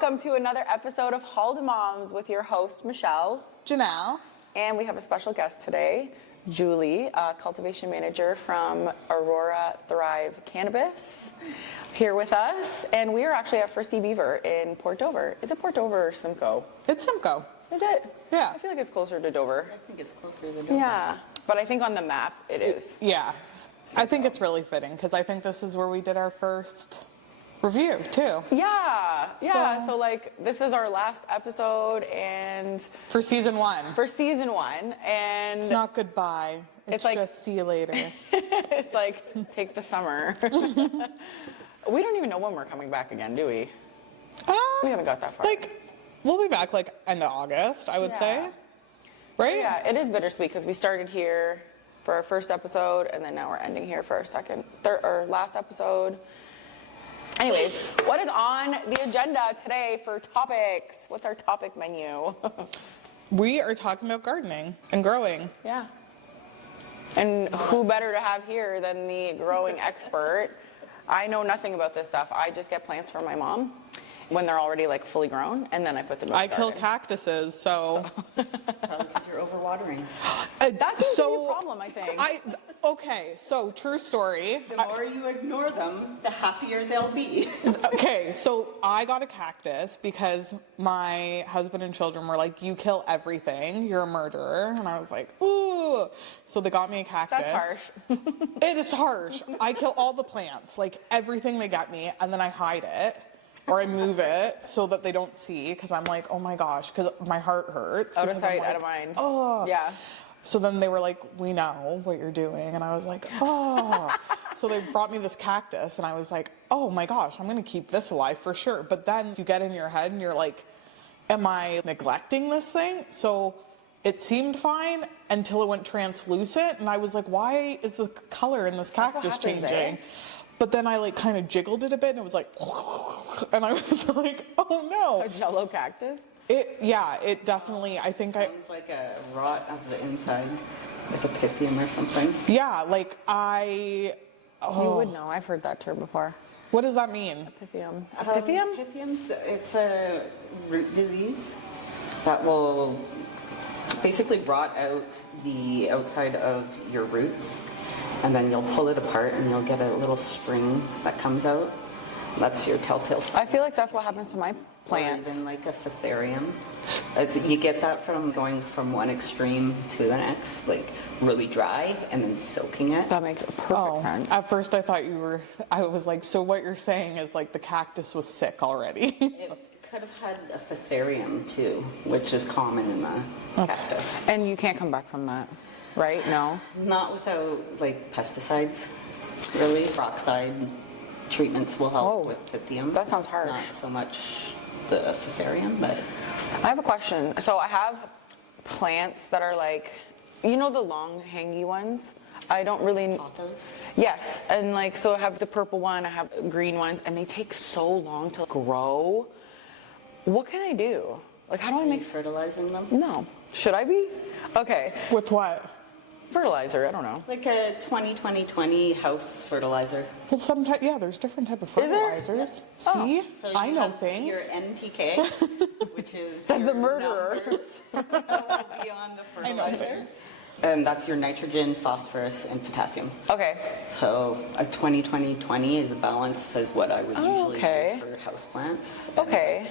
welcome to another episode of Haldimoms with your host, Michelle. Janel. And we have a special guest today, Julie, Cultivation Manager from Aurora Thrive Cannabis, here with us. And we are actually at Frisky Beaver in Port Dover. Is it Port Dover or Simcoe? It's Simcoe. Is it? Yeah. I feel like it's closer to Dover. I think it's closer to Dover. Yeah, but I think on the map it is. Yeah. I think it's really fitting because I think this is where we did our first review too. Yeah. So like this is our last episode and For season one. and It's not goodbye. It's like- just see you later. it's like take the summer. We don't even know when we're coming back again, do we? We haven't got that far. Like, we'll be back like end of August, I would say. Right? Yeah, it is bittersweet because we started here for our first episode and then now we're ending here for our last episode. Anyways, what is on the agenda today for topics? What's our topic menu? We are talking about gardening and growing. Yeah. And who better to have here than the growing expert? I know nothing about this stuff. I just get plants from my mom when they're already like fully grown, and then I put them in the I kill garden. cactuses, so. Probably because you're overwatering. That's so, a problem, I think. Okay, so true story. The more you ignore them, the happier they'll be. Okay, so I got a cactus because my husband and children were like, you kill everything, you're a murderer. And I was like, ooh. So they got me a cactus. That's harsh. It is harsh. I kill all the plants, like everything they get me, and then I hide it. Or I move it so that they don't see because I'm like, oh my gosh, because my heart hurts. Out of because I'm sight, like, out of mind. Oh. Yeah. So then they were like, we know what you're doing. And I was like, oh. So they brought me this cactus and I was like, oh my gosh, I'm going to keep this alive for sure. But then you get in your head and you're like, am I neglecting this thing? So it seemed fine until it went translucent. And I was like, why is the color in this cactus happens, changing? But then I like kind of jiggled it a bit and it was like, and I was like, oh no. A Jello cactus? It definitely, I think Sounds like a rot of the inside, like a pythium or something. Yeah, like You would know. I've heard that term before. What does that mean? Pythium. A pythium? Pythiums, it's a root disease that will basically rot out the outside of your roots. And then you'll pull it apart and you'll get a little string that comes out. That's your telltale sign. I feel like that's what happens to my plants. Or even like a fusarium. You get that from going from one extreme to the next, like really dry and then soaking it. That makes perfect sense. At first I thought I was like, so what you're saying is like the cactus was sick already. It could have had a fusarium too, which is common in the cactus. And you can't come back from that, right? No? Not without like pesticides, really. Peroxide treatments will help with pythium. That sounds harsh. Not so much the fusarium, but... I have a question. So I have plants that are like, you know the long hangy ones? I don't really... Hostas? Yes, and like, so I have the purple one, I have green ones, and they take so long to grow. What can I do? Like, how do I make... fertilizing them? No. Should I be? Okay. With what? Fertilizer, I don't know. Like a 20-20-20 house fertilizer. Well, there's different type of Is there? fertilizers. Oh. See? So you I know have things. Your NPK, which is Says the your murderer. numbers that will be on the I know fertilizer. things. And that's your nitrogen, phosphorus, and potassium. Okay. So a 20-20-20 is a balance, is what I would usually okay. use for houseplants. Okay.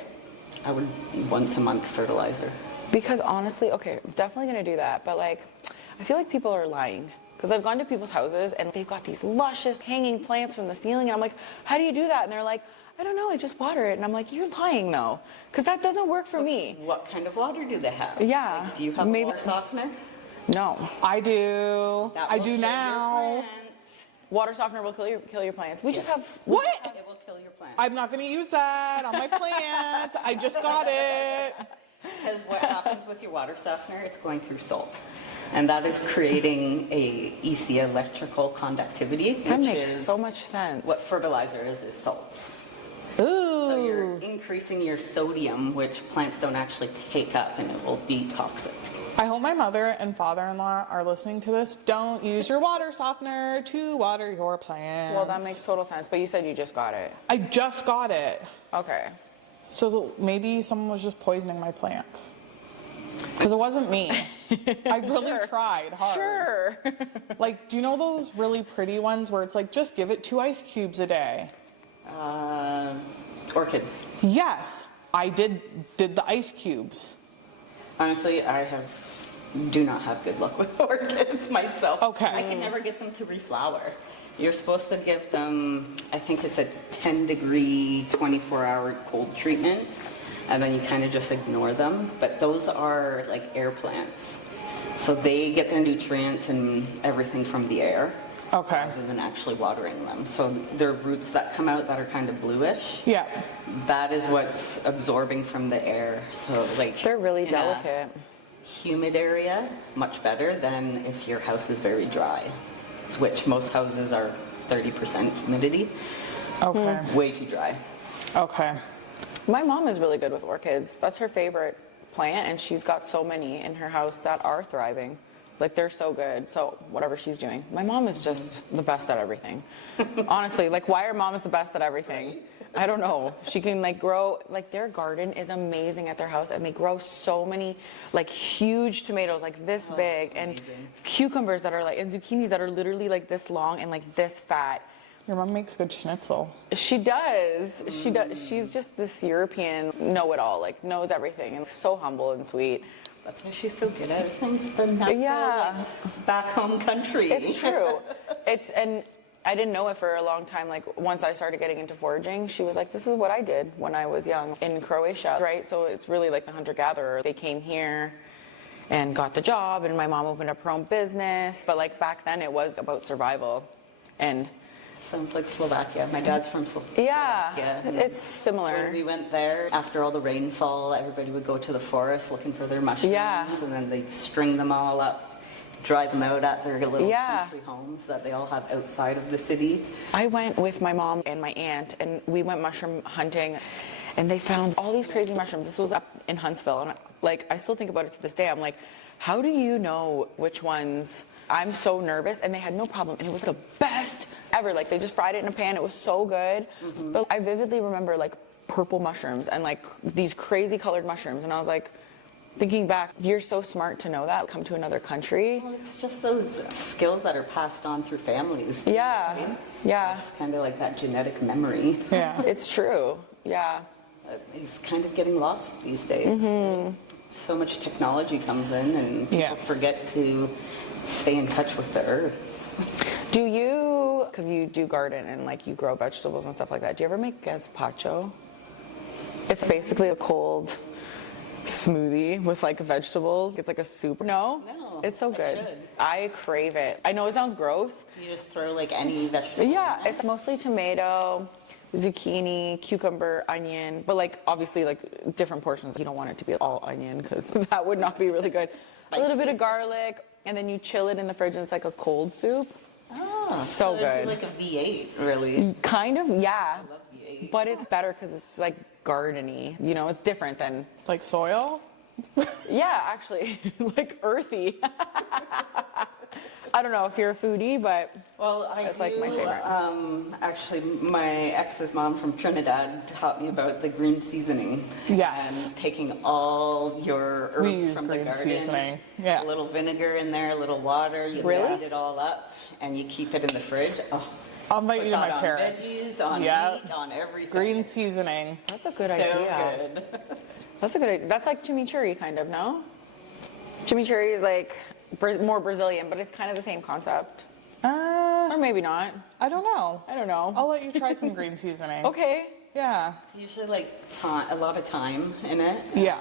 I would once a month fertilizer. Because honestly, okay, I'm definitely gonna do that, but like, I feel like people are lying. Because I've gone to people's houses and they've got these luscious hanging plants from the ceiling, and I'm like, how do you do that? And they're like, I don't know, I just water it. And I'm like, you're lying though, because that doesn't work for me. What kind of water do they have? Yeah. Like, do you have a water softener? No. I do. That I will do kill your now. plants. Water softener will kill your plants. We just have... What? It will kill your plants. I'm not going to use that on my plants. I just got it. Because what happens with your water softener, it's going through salt. And that is creating a EC, electrical conductivity. That which makes is so much sense. What fertilizer is salts. Ooh. So you're increasing your sodium, which plants don't actually take up, and it will be toxic. I hope my mother and father-in-law are listening to this. Don't use your water softener to water your plants. Well, that makes total sense, but you said you just got it. I just got it. Okay. So maybe someone was just poisoning my plants. Because it wasn't me. I really tried hard. Sure. Like, do you know those really pretty ones where it's like, just give it 2 ice cubes a day? Orchids. Yes, I did the ice cubes. Honestly, do not have good luck with orchids myself. Okay. I can never get them to reflower. You're supposed to give them, I think it's a 10-degree, 24-hour cold treatment, and then you kind of just ignore them. But those are like air plants. So they get their nutrients and everything from the air. Okay. Rather than actually watering them. So their roots that come out that are kind of bluish. Yeah. That is what's absorbing from the air. So like They're really in a delicate. humid area, much better than if your house is very dry, which most houses are 30% humidity. Okay. Way too dry. Okay. My mom is really good with orchids. That's her favorite plant, and she's got so many in her house that are thriving. Like, they're so good. So whatever she's doing. My mom is just the best at everything. Honestly, like, why are moms the best at everything? I don't know. She can like grow, like their garden is amazing at their house, and they grow so many like huge tomatoes like this big, and cucumbers that are like, and zucchinis that are literally like this long and like this fat. Your mom makes good schnitzel. She does. She does. She's just this European know-it-all, like knows everything, and so humble and sweet. That's why she's so good at things. The natural, Yeah. back home country. It's true. And I didn't know it for a long time. Like, once I started getting into foraging, she was like, this is what I did when I was young in Croatia, right? So it's really like the hunter-gatherer. They came here and got the job, and my mom opened up her own business. But like back then, it was about survival. And Sounds like Slovakia. My dad's from Slovakia. yeah, and it's similar. When we went there, after all the rainfall, everybody would go to the forest looking for their mushrooms, Yeah. and then they'd string them all up, dry them out at their little Yeah. country homes that they all have outside of the city. I went with my mom and my aunt, and we went mushroom hunting, and they found all these crazy mushrooms. This was up in Huntsville, and like, I still think about it to this day. I'm like, how do you know which ones? I'm so nervous, and they had no problem, and it was the best ever. Like, they just fried it in a pan. It was so good. But I vividly remember like purple mushrooms and like these crazy colored mushrooms, and I was like, thinking back, you're so smart to know that. Come to another country. Well, it's just those skills that are passed on through families. Yeah, right? yeah. It's kind of like that genetic memory. Yeah. It's true. Yeah. It's kind of getting lost these days. So much technology comes in, and people Yeah. forget to stay in touch with the earth. Do you, because you do garden and like you grow vegetables and stuff like that, do you ever make gazpacho? It's basically a cold smoothie with like vegetables. It's like a soup. No? No, It's so I good. should. I crave it. I know it sounds gross. You just throw like any vegetable. Yeah, in there. it's mostly tomato, zucchini, cucumber, onion, but like obviously like different portions. You don't want it to be all onion because that would not be really good. A little bit of garlic, and then you chill it in the fridge, and it's like a cold soup. Oh, So it'd good. be like a V8, really. Kind of, yeah. I love V8. But it's better because it's like gardeny. You know, it's different than, Like soil? yeah, actually, like earthy. I don't know if you're a foodie, but Well, That's like my favorite. Actually, my ex's mom from Trinidad taught me about the green seasoning. Yes. And taking all your We herbs use from the green garden. seasoning. Yeah. A little vinegar in there, a little water. You Really? blend it all up, and you keep it in the fridge. Oh, I'll invite you to put my that on parents. veggies, on Yeah. meat, on everything. Green seasoning. that's a good so idea. good. That's a good idea. That's like chimichurri, kind of, no? Chimichurri is like more Brazilian, but it's kind of the same concept. Or maybe not. I don't know. I don't know. I'll let you try some green seasoning. Okay. Yeah. It's usually like a lot of thyme in it. Yeah.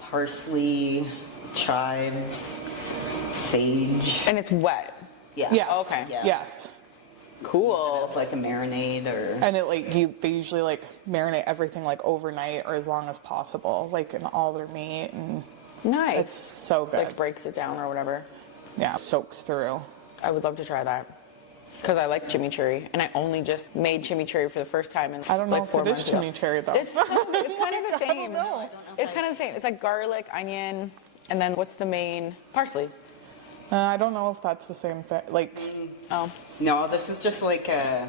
Parsley, chives, sage. And it's wet. Yeah. Yes. Okay. Yeah. Yes. Cool. It's like a marinade or. And it like they usually like marinate everything like overnight or as long as possible, like in all their meat, and Nice. it's so good. like breaks it down or whatever. Yeah, soaks through. I would love to try that. Because I like chimichurri, and I only just made chimichurri for the first time in I don't know like if 4 it is months ago. chimichurri though. It's kind of the same. know. It's kind of the same. It's like garlic, onion, and then what's the main? Parsley. I don't know if that's the same thing. Like, Oh, No, this is just like a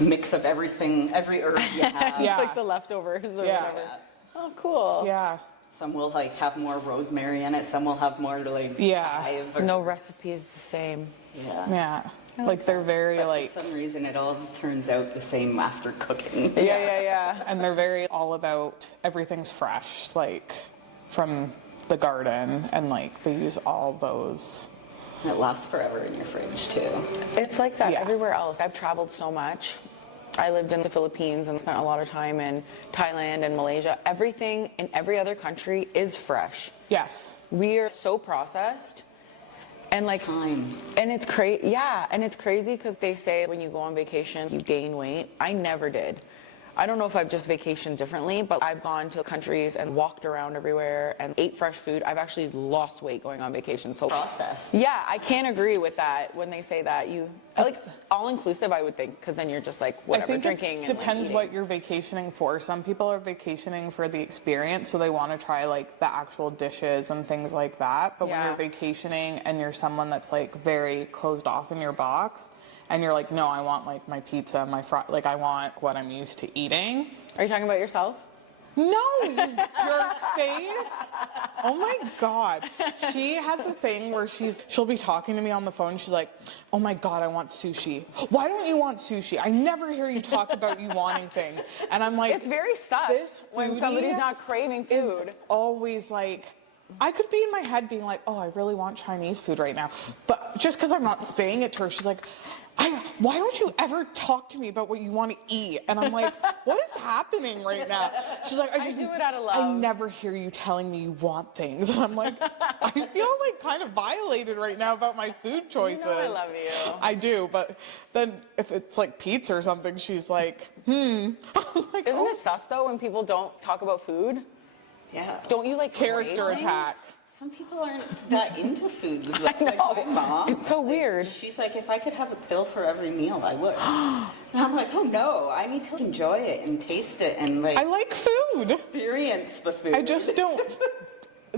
mix of everything, every herb you have. Yeah. It's like the leftovers or Yeah. whatever. Oh, cool. Yeah. Some will like have more rosemary in it. Some will have more like Yeah. chive. Or, No recipe is the same. Yeah. Yeah. Like they're very But like, for some reason, it all turns out the same after cooking. Yeah. and they're very all about everything's fresh, like from the garden, and like they use all those. And it lasts forever in your fridge too. It's like that Yeah. everywhere else. I've traveled so much. I lived in the Philippines and spent a lot of time in Thailand and Malaysia. Everything in every other country is fresh. Yes. We are so processed. And like, Time. and it's crazy. Yeah, and it's crazy because they say when you go on vacation, you gain weight. I never did. I don't know if I've just vacationed differently, but I've gone to countries and walked around everywhere and ate fresh food. I've actually lost weight going on vacation. So Process. yeah, I can't agree with that when they say that. You like all inclusive, I would think, because then you're just like whatever, I think drinking. it and depends like, what you're vacationing for. Some people are vacationing for the experience, so they want to try like the actual dishes and things like that. But when Yeah. you're vacationing and you're someone that's like very closed off in your box, and you're like, no, I want like my pizza, like I want what I'm used to eating. Are you talking about yourself? No, you jerk face. Oh my God. She has a thing where she'll be talking to me on the phone. She's like, oh my God, I want sushi. Why don't you want sushi? I never hear you talk about you wanting things. And I'm like, It's very sus this when foodie somebody's not craving is food. always like, I could be in my head being like, oh, I really want Chinese food right now. But just because I'm not saying it to her, she's like, why don't you ever talk to me about what you want to eat? And I'm like, what is happening right now? She's like, I do it out of love. I never hear you telling me you want things. And I'm like, I feel like kind of violated right now about my food choices. You know I love you. I do, but then if it's like pizza or something, she's like, I'm like, Isn't it sus though when people don't talk about food? Yeah. Don't you like character crave things? attack. Some people aren't that into foods. Like, I know. my mom. It's so weird. She's like, if I could have a pill for every meal, I would. And I'm like, oh no, I need to enjoy it and taste it and like I like food. experience the food. I just don't.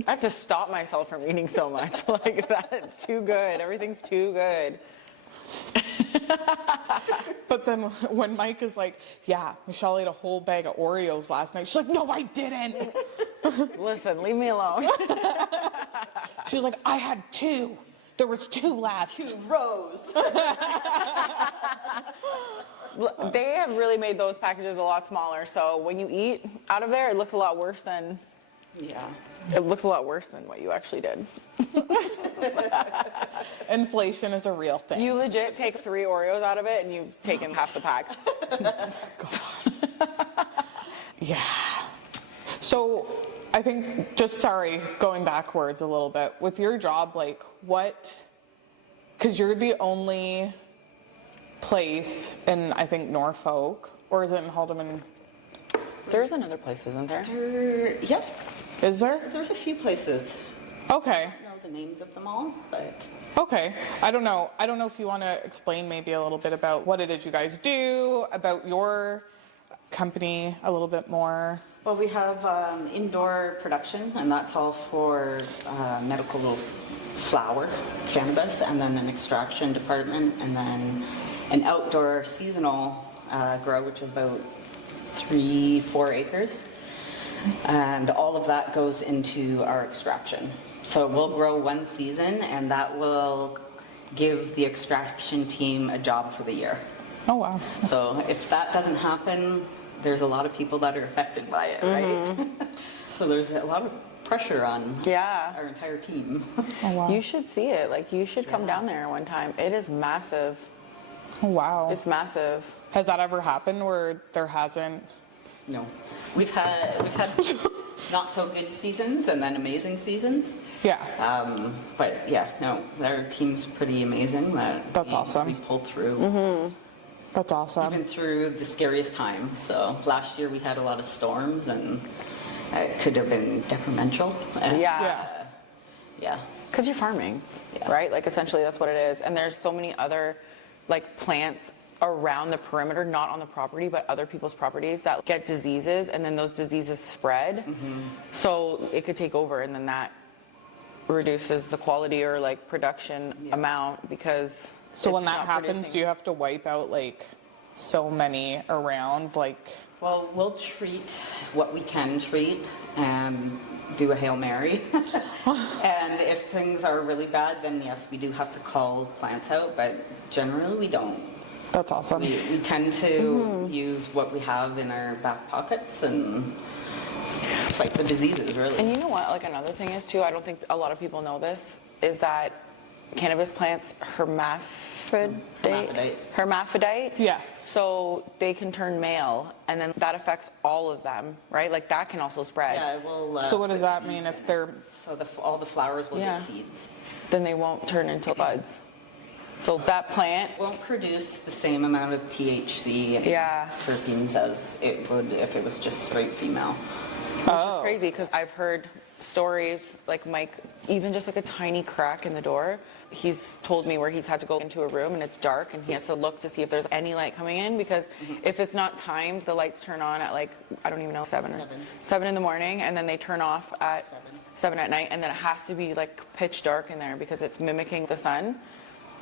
I have to stop myself from eating so much. Like that, it's too good. Everything's too good. But then when Mike is like, yeah, Michelle ate a whole bag of Oreos last night. She's like, no, I didn't. Listen, leave me alone. She's like, I had 2. There was 2 left. 2 rows. They have really made those packages a lot smaller, so when you eat out of there, it looks a lot worse than Yeah. what you actually did. Inflation is a real thing. You legit take 3 Oreos out of it, and you've taken half the pack. Yeah. So I think, going backwards a little bit, with your job, like because you're the only place in, I think, Norfolk, or is it in Haldimand? There's another place, isn't there? Yep. Is there? There's a few places. Okay. I don't know the names of them all, but Okay. I don't know if you want to explain maybe a little bit about what it is you guys do, about your company a little bit more. well, we have indoor production, and that's all for medical flower, cannabis, and then an extraction department, and then an outdoor seasonal grow, which is about 3-4 acres. And all of that goes into our extraction. So we'll grow one season, and that will give the extraction team a job for the year. Oh, wow. So if that doesn't happen, there's a lot of people that are affected by it, right? So there's a lot of pressure on Yeah. our entire team. Oh, wow. You should see it. Like, you should come down there one time. It is massive. Oh, wow. It's massive. Has that ever happened where there hasn't? No, we've had not so good seasons and then amazing seasons. Yeah. But yeah, no, our team's pretty amazing. That's awesome. We pulled through. That's awesome. Even through the scariest times. So last year we had a lot of storms, and it could have been detrimental. And, Yeah. yeah. Because you're farming, Yeah. right? Like, essentially, that's what it is. And there's so many other, like, plants around the perimeter, not on the property, but other people's properties that get diseases, and then those diseases spread. So it could take over, and then that reduces the quality or, like, production amount because So when it's that not happens, producing. do you have to wipe out like so many around, like... Well, we'll treat what we can treat and do a Hail Mary. And if things are really bad, then yes, we do have to call plants out, but generally we don't. That's awesome. We tend to use what we have in our back pockets and fight the diseases, really. And you know what, like another thing is too, I don't think a lot of people know this, is that cannabis plants hermaphrodite. Yes. So they can turn male, and then that affects all of them, right? Like that can also spread. Yeah, it will, So what does put that seeds mean if in they're... it. So all the flowers will Yeah. get seeds. Then they won't turn into buds. So that plant, Won't produce the same amount of THC and Yeah. terpenes as it would if it was just straight female. which is crazy because I've heard stories like Mike, even just like a tiny crack in the door. He's told me where he's had to go into a room and it's dark and he has to look to see if there's any light coming in, because if it's not timed, the lights turn on at like, I don't even know, 7 in the morning, and then they turn off at 7 at night, and then it has to be like pitch dark in there because it's mimicking the sun.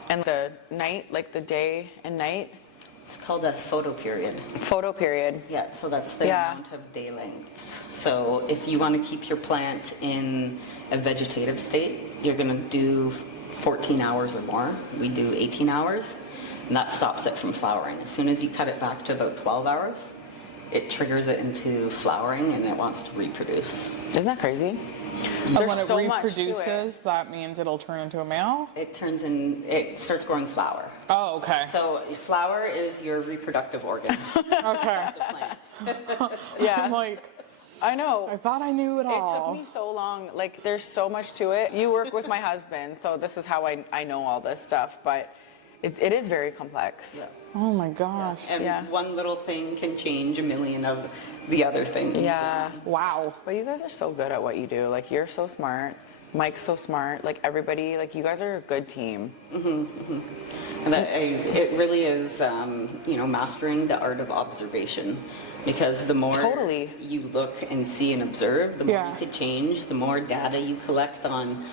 And the night, like the day and night. It's called a photoperiod. Photoperiod. Yeah, so that's the Yeah. amount of day lengths. So if you want to keep your plant in a vegetative state, you're going to do 14 hours or more. We do 18 hours, and that stops it from flowering. As soon as you cut it back to about 12 hours, it triggers it into flowering and it wants to reproduce. Isn't that crazy? And There's when it so much to it. reproduces, that means it'll turn into a male? It starts growing flower. Oh, okay. So flower is your reproductive organs. Okay. The plant. Yeah. I'm like, I know. I thought I knew it It all. took me so long. Like, there's so much to it. You work with my husband, so this is how I know all this stuff, but it is very complex. Yeah. Oh my gosh. And Yeah. one little thing can change a million of the other things. Yeah. Wow. But you guys are so good at what you do. Like, you're so smart. Mike's so smart. Like, everybody, like, you guys are a good team. And it really is, mastering the art of observation. Because the more Totally. you look and see and observe, the more Yeah. you could change, the more data you collect on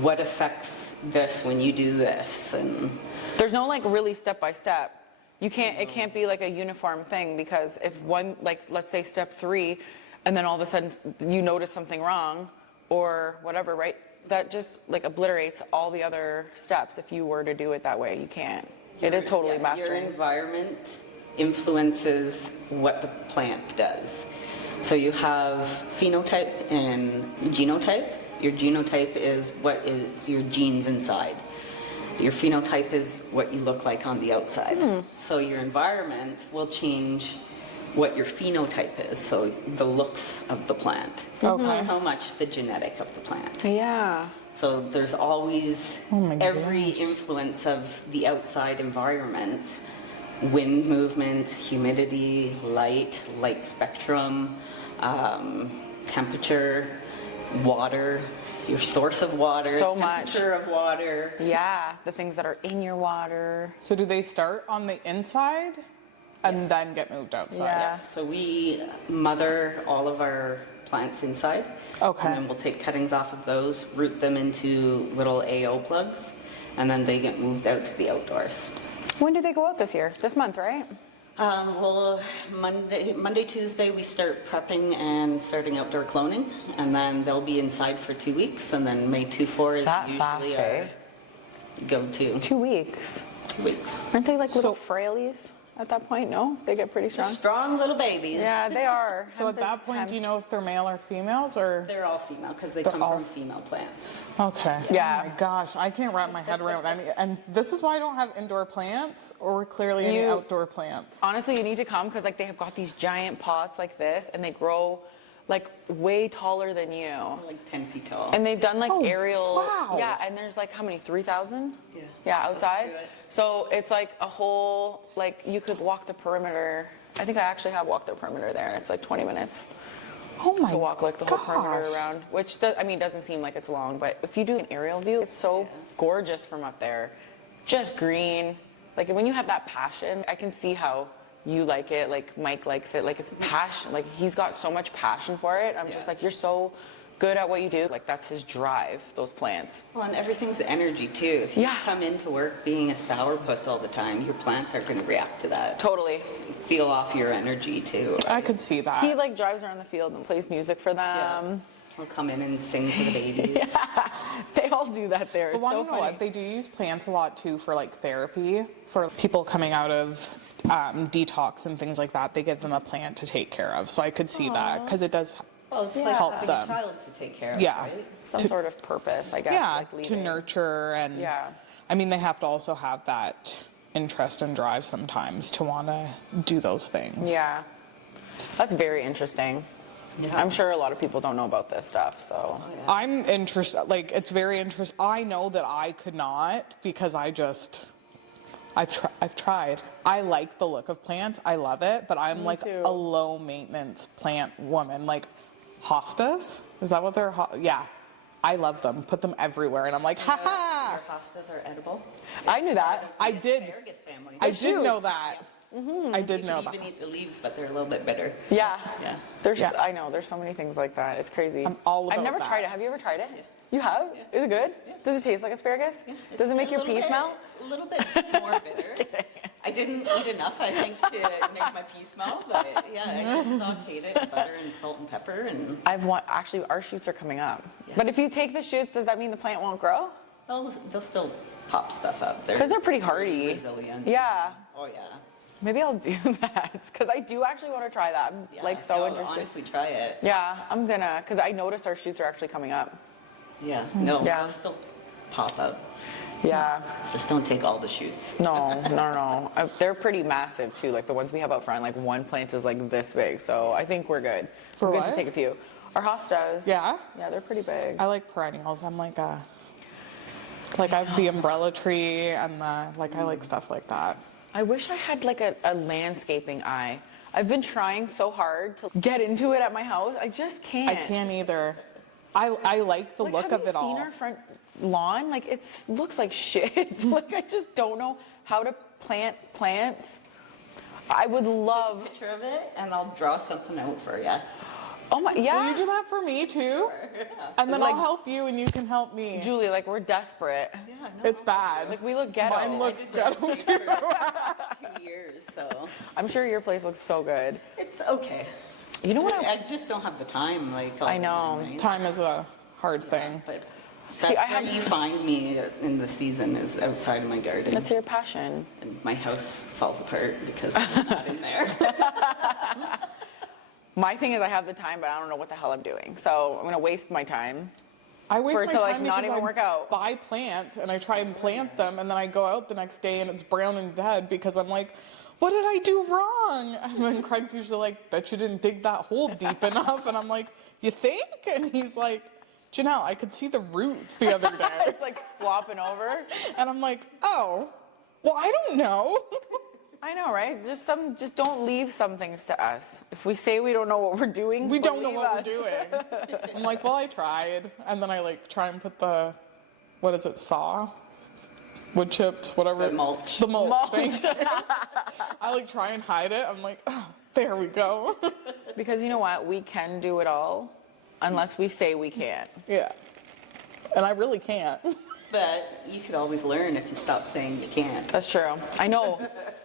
what affects this when you do this. And There's no, like, really step by step. You can't, it can't be like a uniform thing, because if one, like, let's say step 3, and then all of a sudden you notice something wrong or whatever, right? That just like obliterates all the other steps if you were to do it that way. You can't. It is totally Your mastering. environment influences what the plant does. So you have phenotype and genotype. Your genotype is what is your genes inside. Your phenotype is what you look like on the outside. So your environment will change what your phenotype is, so the looks of the plant. Not so much the genetic of the plant. Yeah. So there's always my every gosh. influence of the outside environment, wind movement, humidity, light spectrum, temperature, water, your source of water, So much. temperature of water. Yeah. The things that are in your water. So do they start on the inside and Yes. then get moved outside? Yeah. So we mother all of our plants inside. Okay. And then we'll take cuttings off of those, root them into little AO plugs, and then they get moved out to the outdoors. When do they go out this year? This month, right? Well, Monday, Tuesday, we start prepping and starting outdoor cloning, and then they'll be inside for 2 weeks, and then May 2-4 is That usually fast, eh? our go-to 2 weeks. 2 weeks. Aren't they like little So- frailies at that point? No? They get pretty strong? Strong little babies. Yeah, they are. So at that point, do you know if they're male or females, or? They're all female because they They're come all- from female plants. Okay. Yeah. Oh my gosh, I can't wrap my head around any. And this is why I don't have indoor plants or clearly any You- outdoor plants. Honestly, you need to come because like they have got these giant pots like this, and they grow like way taller than you. Like 10 feet tall. And they've done like Oh, aerial. wow. Yeah, and there's like how many? 3,000? Yeah. Yeah, outside. Let's do it. So it's like a whole, like you could walk the perimeter. I think I actually have walked the perimeter there, and it's like 20 minutes Oh my to walk like the whole perimeter gosh. around, which doesn't seem like it's long, but if you do an aerial view, it's so gorgeous from up there. Just green. Like when you have that passion, I can see how you like it, like Mike likes it, like it's passion, like he's got so much passion for it. I'm just like, you're so good at what you do. Like that's his drive, those plants. Well, and everything's energy too. If you Yeah. come into work being a sourpuss all the time, your plants are going to react to that. Totally. Feel off your energy too. I could see that. He like drives around the field and plays music for them. He'll come in and sing for the babies. They all do that there. But It's want so to know funny. what? They do use plants a lot too for like therapy. For people coming out of detox and things like that, they give them a plant to take care of. So I could see that because it does Well, it's Yeah. like help having them. a child to take care of, Yeah. right? Some to- sort of purpose, I guess. yeah, like to leaving. nurture and Yeah. I mean, they have to also have that interest and drive sometimes to want to do those things. Yeah. That's very interesting. Yeah. I'm sure a lot of people don't know about this stuff, so. I'm interested, like, it's very interesting. I know that I could not because I've tried. I like the look of plants. I love it, but I'm like too. a low maintenance plant woman. Like hostas? Is that what they're? Yeah. I love them. Put them everywhere, and I'm like, ha ha. Your hostas are edible. I knew that. I did. Asparagus family. I did know that. I did You know can that. even eat the leaves, but they're a little bit bitter. Yeah. Yeah. There's, Yeah. I know, there's so many things like that. It's crazy. I'm all I've about never that. tried it. Have you ever tried it? Yeah. You have? Yeah. Is it good? Does it taste like asparagus? It's Does it make a your little pee bit- smell? A little bit more bitter. I didn't eat enough, I think, to make my pee smell, but yeah, I just sauteed it in butter and salt and pepper, and Actually, our shoots are coming up. Yeah. But if you take the shoots, does that mean the plant won't grow? they'll still pop stuff up. Because they're pretty hardy. Resilient. Yeah. Oh yeah. Maybe I'll do that. Because I do actually want to try that. I'm Yeah, like so no, interested. Honestly, try it. Yeah, I'm gonna. Because I noticed our shoots are actually coming up. Yeah. No, Yeah. they'll still pop up. Yeah. Just don't take all the shoots. No. They're pretty massive too. Like the ones we have out front, like one plant is like this big. So I think we're good. For we're good what? to take a few. Our hostas. Yeah. Yeah, they're pretty big. I like perennials. I'm like I have the umbrella tree and I like stuff like that. I wish I had like a landscaping eye. I've been trying so hard to get into it at my house. I just can't. I can't either. I like the look have of you it all. seen our front lawn? Like it looks like shit. Like I just don't know how to plant plants. I would love. Picture of it, and I'll draw something out for you. Oh my, yeah. Will you do that for me too? And then Like- I'll help you and you can help me. Julie, like we're desperate. Yeah, no, It's bad. Like we look ghetto. Mine looks I did ghetto landscape too. for 2 years, so I'm sure your place looks so good. it's okay. You know what? I just don't have the time. Like all I the know. time, right? Time is a hard thing. But See, that's I where have- you find me in the season is outside of my garden, That's your passion. and my house falls apart because I'm not in there. My thing is I have the time, but I don't know what the hell I'm doing. So I'm gonna waste my time. I waste For it my to, like, time not because even I work out. buy plants and I try and plant them and then I go out the next day and it's brown and dead because I'm like, what did I do wrong? And then Craig's usually like, bet you didn't dig that hole deep enough. And I'm like, you think? And he's like, Janelle, I could see the roots the other day. It's like flopping over. And I'm like, oh, well, I don't know. I know, right? Just don't leave some things to us. If we say we don't know what we're doing, We don't know believe what us. we're doing. I'm like, well, I tried. And then I like try and put the, what is it, saw? Wood chips, whatever. The mulch. The mulch. Mulch. Thank you. I like try and hide it. I'm like, oh, there we go. Because you know what? We can do it all unless we say we can't. Yeah. And I really can't. But you could always learn if you stop saying you can't. That's true. I know.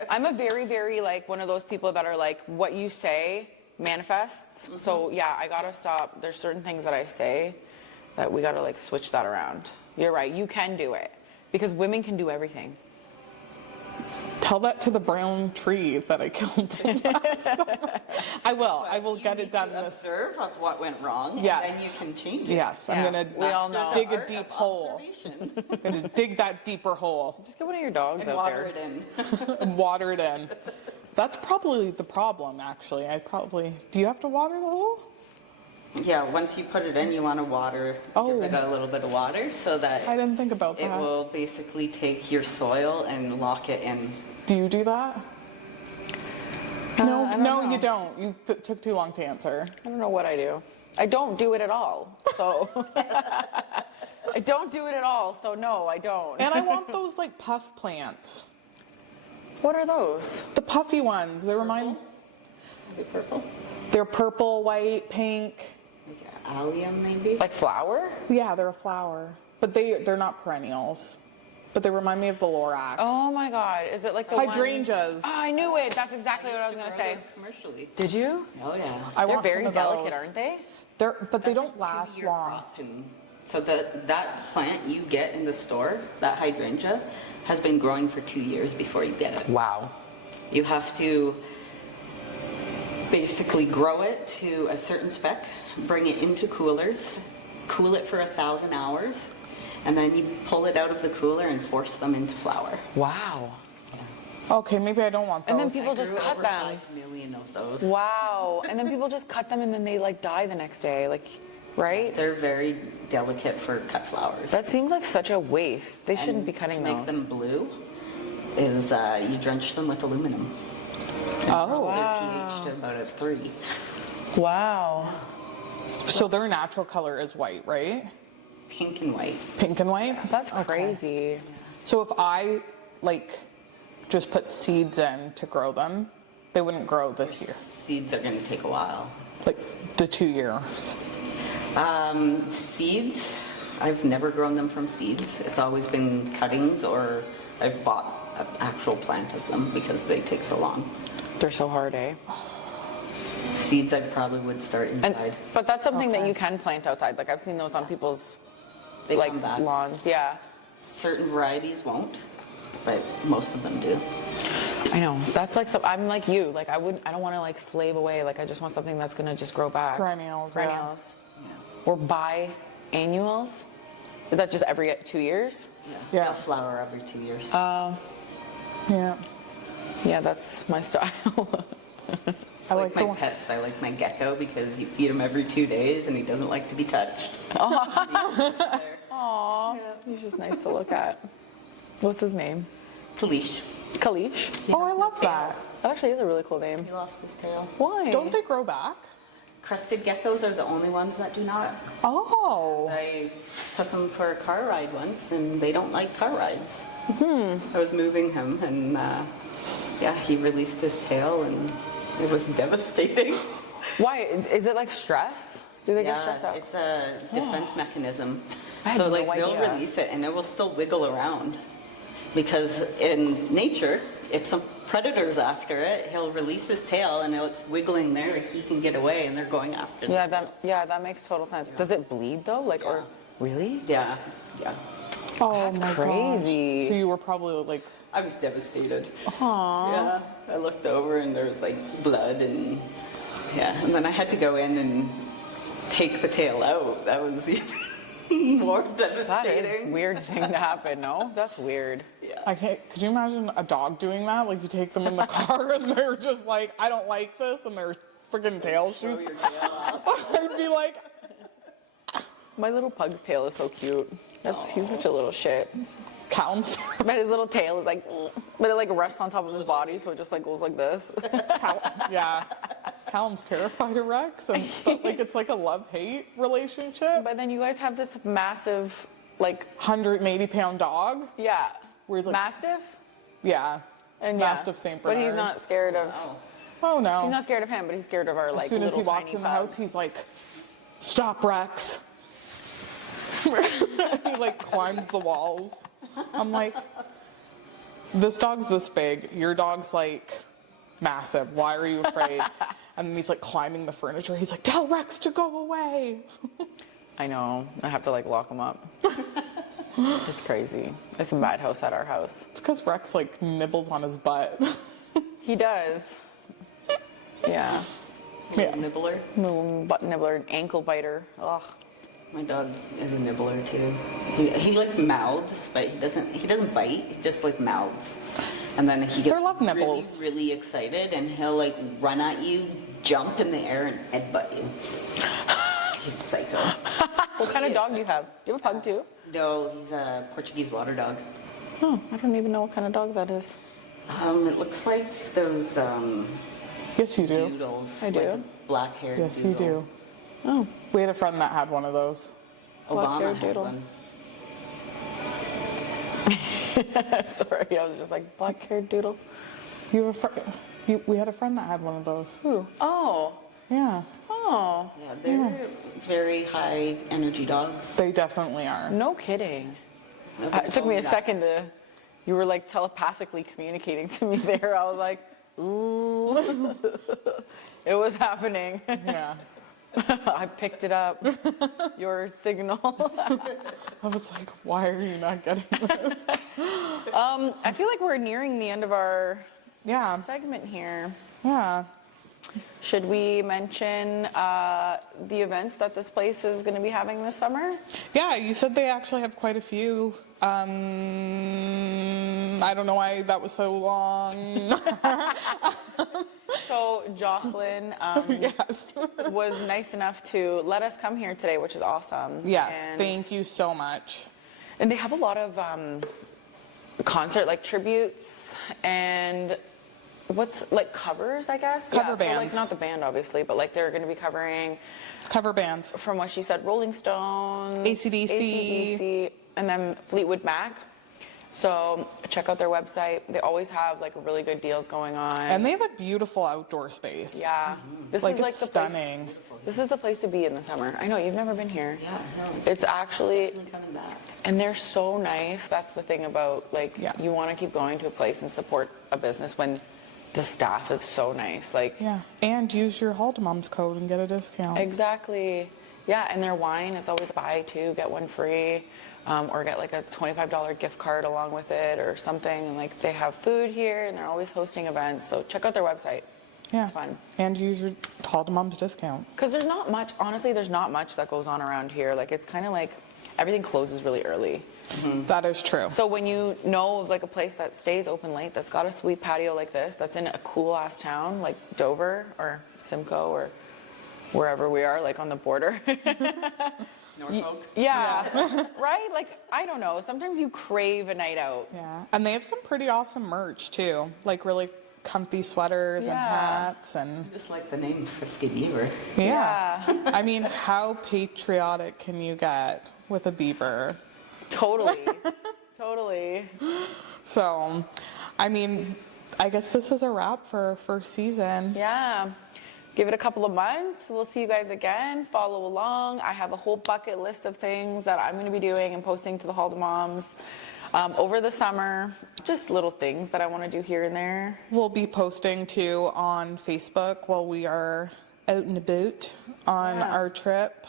I'm a very, very like one of those people that are like, what you say manifests. So yeah, I gotta stop. There's certain things that I say that we gotta like switch that around. You're right. You can do it because women can do everything. Tell that to the brown tree that I killed. I will You get need it done to this. observe of what went wrong, Yes. and then you can change it. Yes, I'm Yeah, gonna we all Master know. the dig a art deep of hole. observation. I'm gonna dig that deeper hole Just get one of your dogs And out water there. it in. and water it in. That's probably the problem, actually. Do you have to water the hole? Yeah, once you put it in, you want to water, Oh. give it a little bit of water so that I didn't think about it that. will basically take your soil and lock it in. Do you do that? I No, don't no, know. you don't. You took too long to answer. I don't know what I do. I don't do it at all. So I don't do it at all. So no, I don't. And I want those like puff plants. What are those? The puffy ones. They remind. Are they purple? They're purple, white, pink. Like allium, maybe? Like flower? Yeah, they're a flower, but they're not perennials. But they remind me of the Lorax. Oh my God. Is it like the Hydrangeas. ones? Oh, I knew it. That's exactly what I was going to say. Commercially. Did you? Oh, yeah. They're want very some of delicate, those. aren't they? But they don't That's a last 2-year long. crop, and so that plant you get in the store, that hydrangea, has been growing for 2 years before you get it. Wow. You have to basically grow it to a certain spec, bring it into coolers, cool it for 1,000 hours, and then you pull it out of the cooler and force them into flower. Wow. Okay, maybe I don't want those. And then people just Grew cut over them. 5 million of those. Wow. And then people just cut them and then they like die the next day. Like, right? They're very delicate for cut flowers. That seems like such a waste. They shouldn't And be cutting to make those. them blue is you drench them with aluminum. Oh, Their pH to about a 3. Wow. so their natural color is white, right? Pink and white. Pink and white? That's crazy. So if I, like, just put seeds in to grow them, they wouldn't grow this year. Seeds are going to take a while. Like, the 2 years. Seeds, I've never grown them from seeds. It's always been cuttings, or I've bought an actual plant of them because they take so long. They're so hard, eh? Seeds I probably would start And, inside. but that's something that you can plant outside. Like I've seen those on people's They like come back. lawns. Yeah. Certain varieties won't, but most of them do. I know. That's like some, I'm like you. Like I don't want to like slave away. Like I just want something that's gonna just grow back. Perennials, yeah. Perennials. Or biannuals. Is that just every 2 years? Yeah. They'll flower every 2 years. Yeah. Yeah, that's my style. It's I like like my the pets. I like my gecko because you feed him every 2 days and he doesn't like to be touched. Aw, he's just nice to look at. What's his name? Talish. Kalish. Oh, I love that. That actually is a really cool name. He lost his tail. Why? Don't they grow back? Crested geckos are the only ones that do not. Oh. I took him for a car ride once, and they don't like car rides. I was moving him, and yeah, he released his tail, and it was devastating. Why? Is it like stress? Do they get stressed out? It's a defense mechanism. I had So no like they'll idea. release it, and it will still wiggle around. Because in nature, if some predator's after it, he'll release his tail, and it's wiggling there. He can get away, and they're going after. Yeah, the that makes total sense. Does it bleed though? Like or really? Yeah, yeah. Oh, That's my crazy. gosh. So you were probably like, I was devastated. Aww. Yeah, I looked over and there was like blood and yeah, and then I had to go in and take the tail out. That was even more That devastating. is a weird thing to happen, no? That's weird. Yeah. I can't, could you imagine a dog doing that? Like you take them in the car and they're just like, I don't like this, and their freaking tail Throw shoots. your tail off. I'd be like, My little pug's tail is so cute. He's such a little shit. counts. But his little tail is like, but it like rests on top of his body, so it just like goes like this. Yeah. Callum's terrified of Rex, and but like it's like a love-hate relationship. But then you guys have this massive, like, 180-pound dog. yeah, Where he's like- mastiff, Yeah. and Mastiff Saint But he's Bernard. not scared of. Oh, Oh no. He's not scared of him, but he's scared of our like. As soon as he little walks tiny in the pug. house, he's like, "Stop, Rex!" He like climbs the walls. I'm like, "This dog's this big. Your dog's like massive. Why are you afraid?" And then he's like climbing the furniture. He's like, "Tell Rex to go away." I know. I have to like lock him up. It's crazy. It's a bad house at our house. It's because Rex like nibbles on his butt. He does. Yeah. Yeah. nibbler. Little butt nibbler, ankle biter. Ugh. My dog is a nibbler too. He like mouths, but he doesn't bite. He just like mouths, and then he gets They're love nibbles. really, really excited, and he'll like run at you, jump in the air, and headbutt you. He's psycho. What kind of dog do you have? Do you have a pug too? No, he's a Portuguese water dog. Oh, I don't even know what kind of dog that is. It looks like those Yes, you do. doodles. I do. Like a black-haired Yes, you doodle. do. Oh, We had a friend that had one of those. Obama Black-haired had doodle. one. sorry. I was just like black-haired doodle. You have a we had a friend that had one of those. Ooh. Oh. Yeah. Oh. Yeah, they're very high energy dogs. They definitely are. No kidding. Nobody It took told me a that. second you were like telepathically communicating to me there. I was like, ooh. It was happening. Yeah. I picked it up. Your signal. I was like, why are you not getting this? I feel like we're nearing the end of our Yeah. segment here. Yeah. Should we mention the events that this place is going to be having this summer? Yeah, you said they actually have quite a few. I don't know why that was so long. So Jocelyn Yes. was nice enough to let us come here today, which is awesome. Yes, And- thank you so much. And they have a lot of concert like tributes and what's like covers, I guess. Cover So like bands. not the band obviously, but like they're going to be covering, Cover bands. from what she said, Rolling Stones, AC/DC. and then Fleetwood Mac. So check out their website. They always have like really good deals going on. And they have a beautiful outdoor space. Yeah, this Like, is like it's the stunning. place. This is the place to be in the summer. I know you've never been here. Yeah, no, It's actually, definitely coming back. and they're so nice. That's the thing about like Yeah. you want to keep going to a place and support a business when the staff is so nice. Like Yeah, and use your Haldimoms code and get a discount. exactly. Yeah, and their wine, it's always buy two, get one free. Or get like a $25 gift card along with it or something. And like they have food here and they're always hosting events. So check out their website. Yeah, It's fun. and use your Haldimoms discount. Because there's not much, honestly, there's not much that goes on around here. Like it's kind of like everything closes really early. That is true. So when you know of like a place that stays open late, that's got a sweet patio like this, that's in a cool ass town like Dover or Simcoe or wherever we are, like on the border. Norfolk. Yeah, right? Like, I don't know. Sometimes you crave a night out. Yeah, and they have some pretty awesome merch too, like really comfy sweaters and Yeah. hats and Just like the name Frisky Beaver. yeah. I mean, how patriotic can you get with a beaver? Totally. Totally. So, I mean, I guess this is a wrap for our first season. Yeah. Give it a couple of months. We'll see you guys again. Follow along. I have a whole bucket list of things that I'm going to be doing and posting to the Haldimoms over the summer. Just little things that I want to do here and there. We'll be posting too on Facebook while we are out and about on Yeah. our trip,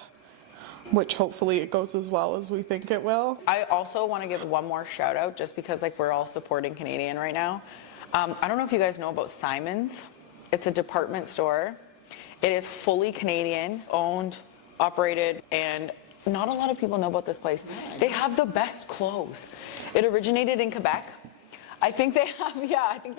which hopefully it goes as well as we think it will. I also want to give one more shout out just because like we're all supporting Canadian right now. I don't know if you guys know about Simon's. It's a department store. It is fully Canadian, owned, operated, and not a lot of people know about this place. They have the best clothes. It originated in Quebec. I think they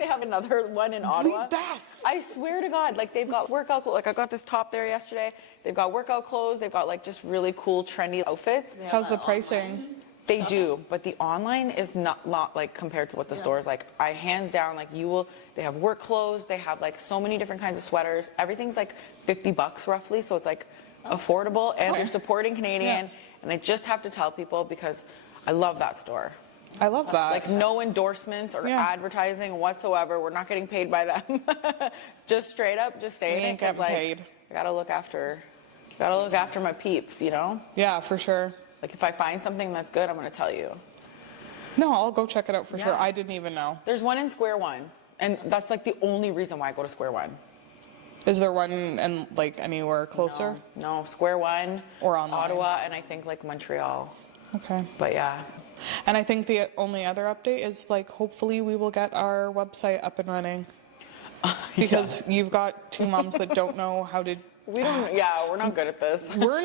have another one in Ottawa. best. I swear to God, like they've got workout clothes. Like I got this top there yesterday. They've got workout clothes. They've got like just really cool, trendy outfits. How's the pricing? They do, but the online is not like compared to what the store is like. I hands down like they have work clothes, they have like so many different kinds of sweaters. Everything's like $50 roughly, so it's like affordable and they're supporting Canadian. And I just have to tell people because I love that store. I love that. Like no endorsements or Yeah. advertising whatsoever. We're not getting paid by them. Just straight up, just saying We ain't it 'cause, getting like, paid. I gotta look after my peeps, you know? Yeah, for sure. Like if I find something that's good, I'm gonna tell you. No, I'll go check it out for sure. Yeah. I didn't even know. There's one in Square One, and that's like the only reason why I go to Square One. Is there one in like anywhere closer? No, Square One Or online. Ottawa, and I think like Montreal. Okay. But yeah, And I think the only other update is like hopefully we will get our website up and running. Because you've got two moms that don't know how to we're not good at this. we're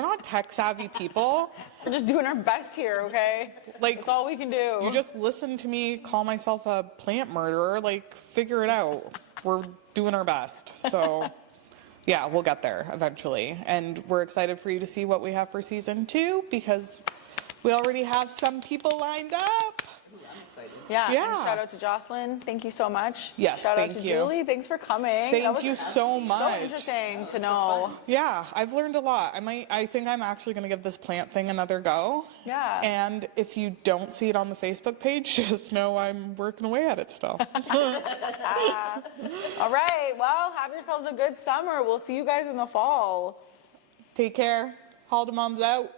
not tech savvy people. We're just doing our best here, okay? Like, That's all we can do. You just listen to me call myself a plant murderer, like figure it out. We're doing our best. So yeah, we'll get there eventually. And we're excited for you to see what we have for season 2 because we already have some people lined up. Yeah. Yeah. And shout out to Jocelyn. Thank you so much. Yes, Shout out thank to you. Julie. Thanks for coming. Thank That was you so much. So interesting to know. Yeah, I've learned a lot. I think I'm actually going to give this plant thing another go. Yeah. And if you don't see it on the Facebook page, just know I'm working away at it still. All right. Well, have yourselves a good summer. We'll see you guys in the fall. Take care. Haldimoms out.